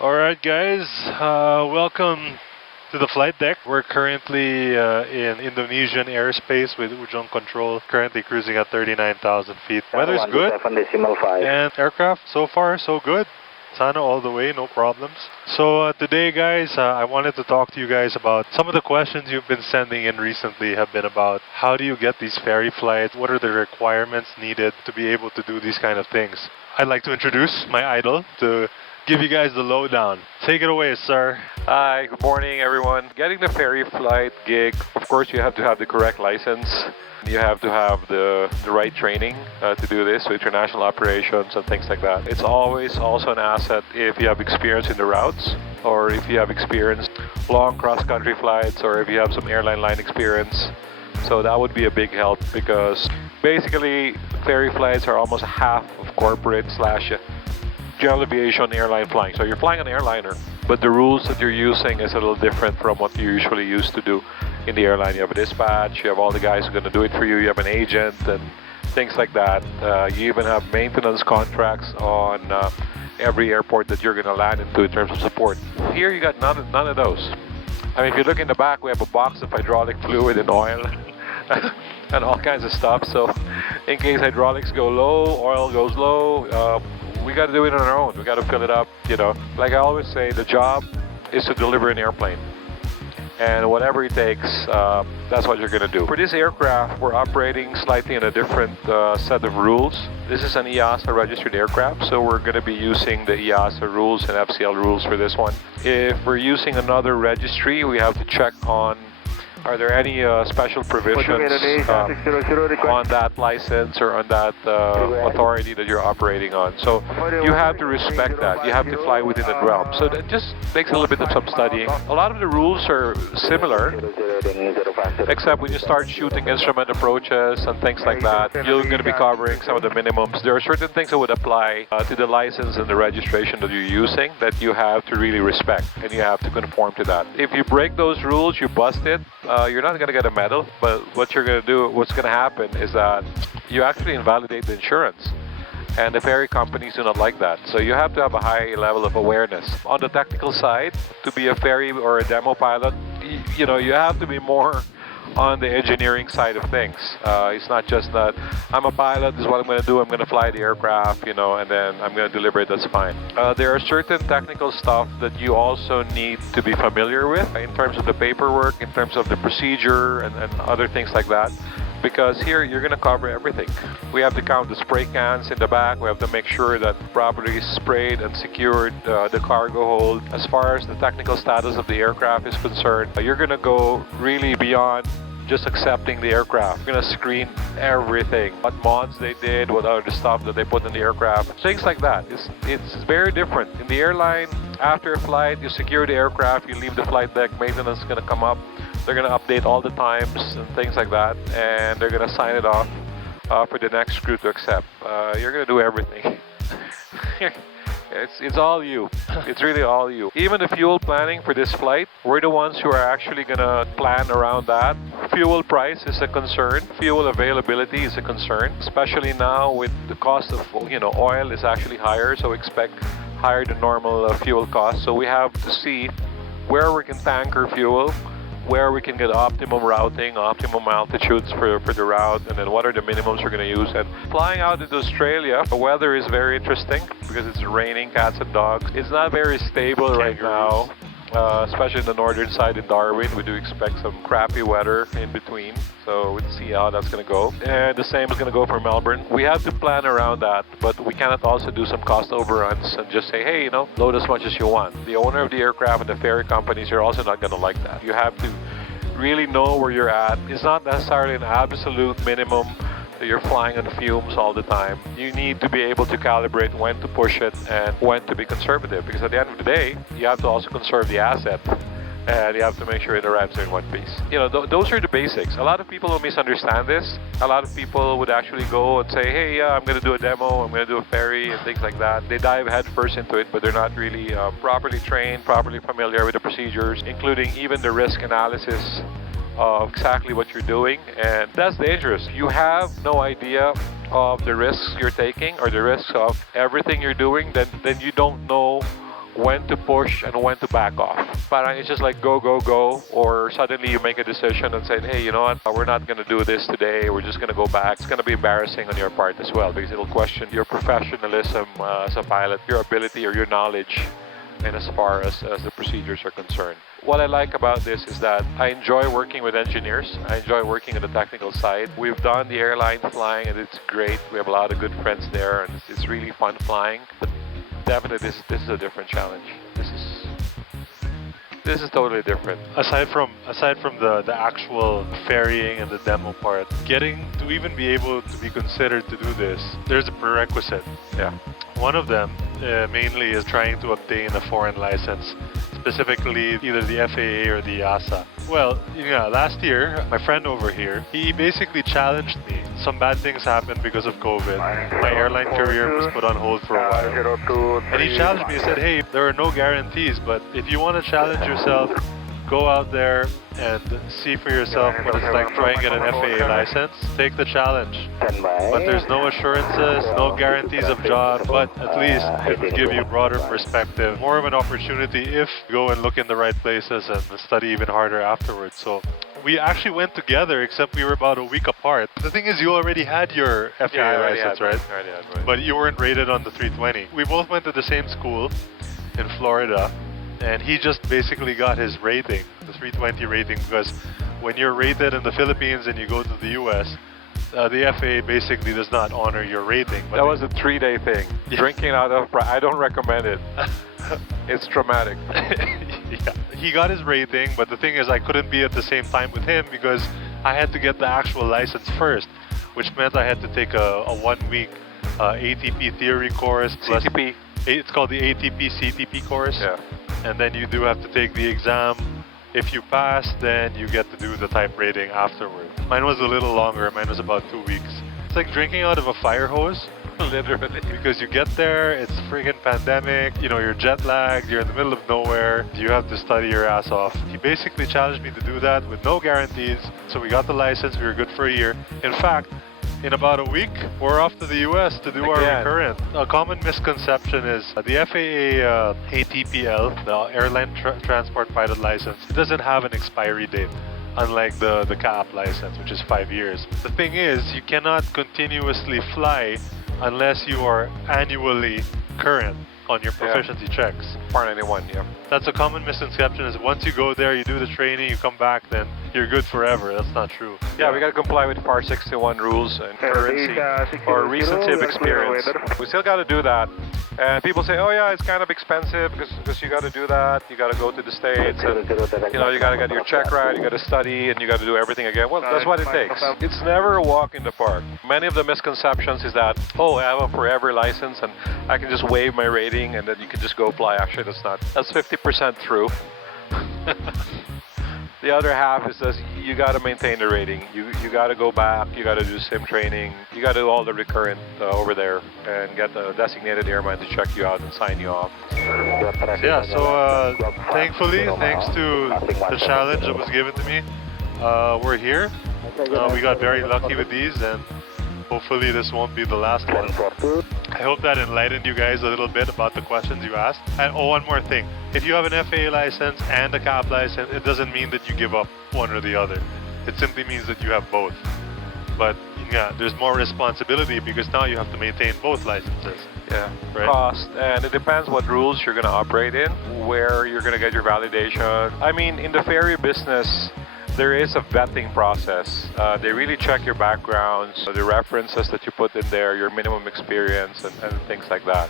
Alright guys, welcome to the flight deck. We're currently in Indonesian airspace with Ujung Control, currently cruising at 39,000 feet. Weather's good, and aircraft so far so good. Sana all the way, no problems. So today guys, I wanted to talk to you guys about some of the questions you've been sending in recently have been about how do you get these ferry flights, what are the requirements needed to be able to do these kind of things. I'd like to introduce my idol to give you guys the lowdown. Take it away, sir. Hi, good morning everyone. Getting the ferry flight gig, of course you have to have the correct license. You have to have the right training to do this, so international operations and things like that. It's always also an asset if you have experience in the routes, or if you have experience long cross-country flights, or if you have some airline line experience. So that would be a big help, because basically ferry flights are almost half of corporate / general aviation airline flying. So you're flying an airliner, but the rules that you're using is a little different from what you usually used to do in the airline. You have a dispatch, you have all the guys who are going to do it for you, you have an agent and things like that. You even have maintenance contracts on every airport that you're going to land into in terms of support. Here you got none of those. I mean, if you look in the back, we have a box of hydraulic fluid and oil and all kinds of stuff. So in case hydraulics go low, oil goes low, we got to do it on our own. We got to fill it up, you know. Like I always say, the job is to deliver an airplane. And whatever it takes, that's what you're going to do. For this aircraft, we're operating slightly in a different set of rules. This is an EASA registered aircraft, so we're going to be using the EASA rules and FCL rules for this one. If we're using another registry, we have to check on are there any special provisions on that license or on that authority that you're operating on? So you have to respect that. You have to fly within the realm. So that just takes a little bit of some studying. A lot of the rules are similar, except when you start shooting instrument approaches and things like that, you're going to be covering some of the minimums. There are certain things that would apply to the license and the registration that you're using that you have to really respect, and you have to conform to that. If you break those rules, you bust it, you're not going to get a medal, but what's going to happen is that you actually invalidate the insurance. And the ferry companies do not like that. So you have to have a high level of awareness. On the technical side, to be a ferry or a demo pilot, you know, you have to be more on the engineering side of things. It's not just that I'm a pilot, this is what I'm going to do, I'm going to fly the aircraft, you know, and then I'm going to deliver it, that's fine. There are certain technical stuff that you also need to be familiar with in terms of the paperwork, in terms of the procedure and other things like that. Because here you're going to cover everything. We have to count the spray cans in the back. We have to make sure that properly sprayed and secured the cargo hold. As far as the technical status of the aircraft is concerned, you're going to go really beyond just accepting the aircraft. You're going to screen everything. What mods they did, what other stuff that they put in the aircraft. Things like that. It's very different. In the airline, after a flight, you secure the aircraft, you leave the flight deck, maintenance is going to come up. They're going to update all the times and things like that, and they're going to sign it off for the next crew to accept. You're going to do everything. It's all you. It's really all you. Even the fuel planning for this flight, we're the ones who are actually going to plan around that. Fuel price is a concern. Fuel availability is a concern, especially now with the cost of, you know, oil is actually higher, so expect higher than normal fuel costs. So we have to see where we can tanker fuel, where we can get optimum routing, optimum altitudes for the route, and then what are the minimums we're going to use. And flying out into Australia, the weather is very interesting because it's raining cats and dogs. It's not very stable right now, especially in the northern side in Darwin. We do expect some crappy weather in between, so we'll see how that's going to go. And the same is going to go for Melbourne. We have to plan around that, but we cannot also do some cost overruns and just say, hey, you know, load as much as you want. The owner of the aircraft and the ferry companies, you're also not going to like that. You have to really know where you're at. It's not necessarily an absolute minimum that you're flying on fumes all the time. You need to be able to calibrate when to push it and when to be conservative, because at the end of the day, you have to also conserve the asset. And you have to make sure it arrives in one piece. You know, those are the basics. A lot of people will misunderstand this. A lot of people would actually go and say, hey, yeah, I'm going to do a demo, I'm going to do a ferry and things like that. They dive headfirst into it, but they're not really properly trained, properly familiar with the procedures, including even the risk analysis of exactly what you're doing. And that's dangerous. You have no idea of the risks you're taking or the risks of everything you're doing, then you don't know when to push and when to back off. Parang it's just like go, go, go, or suddenly you make a decision and say, hey, you know what, we're not going to do this today, we're just going to go back. It's going to be embarrassing on your part as well because it'll question your professionalism as a pilot, your ability or your knowledge, and as far as the procedures are concerned. What I like about this is that I enjoy working with engineers. I enjoy working on the technical side. We've done the airline flying and it's great. We have a lot of good friends there and it's really fun flying. But definitely this is a different challenge. This is totally different. Aside from the actual ferrying and the demo part, getting to even be able to be considered to do this, there's a prerequisite. Yeah. One of them mainly is trying to obtain a foreign license, specifically either the FAA or the EASA. Well, yeah, last year, my friend over here, he basically challenged me. Some bad things happened because of COVID. My airline career was put on hold for a while. And he challenged me, he said, hey, there are no guarantees, but if you want to challenge yourself, go out there and see for yourself what it's like trying to get an FAA license. Take the challenge. But there's no assurances, no guarantees of job, but at least it will give you a broader perspective, more of an opportunity if you go and look in the right places and study even harder afterwards. So we actually went together, except we were about a week apart. The thing is, you already had your FAA license, right? But you weren't rated on the 320. We both went to the same school in Florida. And he just basically got his rating, the 320 rating, because when you're rated in the Philippines and you go to the US, the FAA basically does not honor your rating. But that was a 3-day thing. Yeah. Drinking out of, I don't recommend it. It's traumatic. Yeah. He got his rating, but the thing is I couldn't be at the same time with him because I had to get the actual license first, which meant I had to take a 1-week ATP theory course. CTP. It's called the ATP CTP course. Yeah. And then you do have to take the exam. If you pass, then you get to do the type rating afterward. Mine was a little longer. Mine was about 2 weeks. It's like drinking out of a fire hose, literally. Because you get there, it's friggin' pandemic, you know, you're jet lagged, you're in the middle of nowhere, you have to study your ass off. He basically challenged me to do that with no guarantees. So we got the license, we were good for a year. In fact, in about a week, we're off to the US to do our recurrent. A common misconception is the FAA ATPL, the Airline Transport Pilot License, it doesn't have an expiry date, unlike the Capt license, which is 5 years. The thing is, you cannot continuously fly unless you are annually current on your proficiency checks. Part 91, yeah. That's a common misconception is once you go there, you do the training, you come back, then you're good forever. That's not true. Yeah, we got to comply with FAR 61 rules and currency or recency of experience. We still got to do that. And people say, oh yeah, it's kind of expensive because you got to do that. You got to go to the States and, you know, you got to get your check right, you got to study, and you got to do everything again. Well, that's what it takes. It's never a walk in the park. Many of the misconceptions is that, oh, I have a forever license and I can just waive my rating and then you can just go fly. Actually, that's 50% true. The other half is that you got to maintain the rating. You got to go back. You got to do sim training. You got to do all the recurrent over there and get the designated airman to check you out and sign you off. Yeah. So thankfully, thanks to the challenge that was given to me, we're here. We got very lucky with these, and hopefully this won't be the last one. I hope that enlightened you guys a little bit about the questions you asked. And oh, one more thing. If you have an FAA license and a Capt license, it doesn't mean that you give up one or the other. It simply means that you have both. But yeah, there's more responsibility because now you have to maintain both licenses. Yeah, right? Cost, and it depends what rules you're going to operate in, where you're going to get your validation. I mean, in the ferry business, there is a vetting process. They really check your backgrounds, the references that you put in there, your minimum experience, and things like that.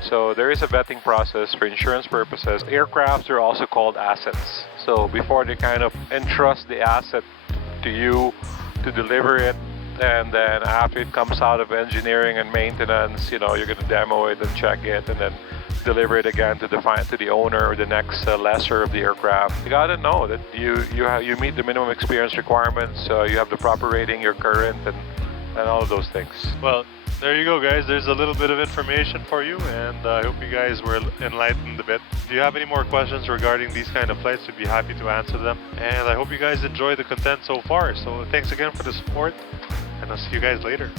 So there is a vetting process for insurance purposes. Aircrafts are also called assets. So before they kind of entrust the asset to you to deliver it, and then after it comes out of engineering and maintenance, you know, you're going to demo it and check it, and then deliver it again to the owner or the next lessor of the aircraft. You gotta know that you meet the minimum experience requirements, you have the proper rating, you're current, and all of those things. Well, there you go, guys. There's a little bit of information for you, and I hope you guys were enlightened a bit. If you have any more questions regarding these kind of flights, we'd be happy to answer them. And I hope you guys enjoy the content so far. So thanks again for the support, and I'll see you guys later.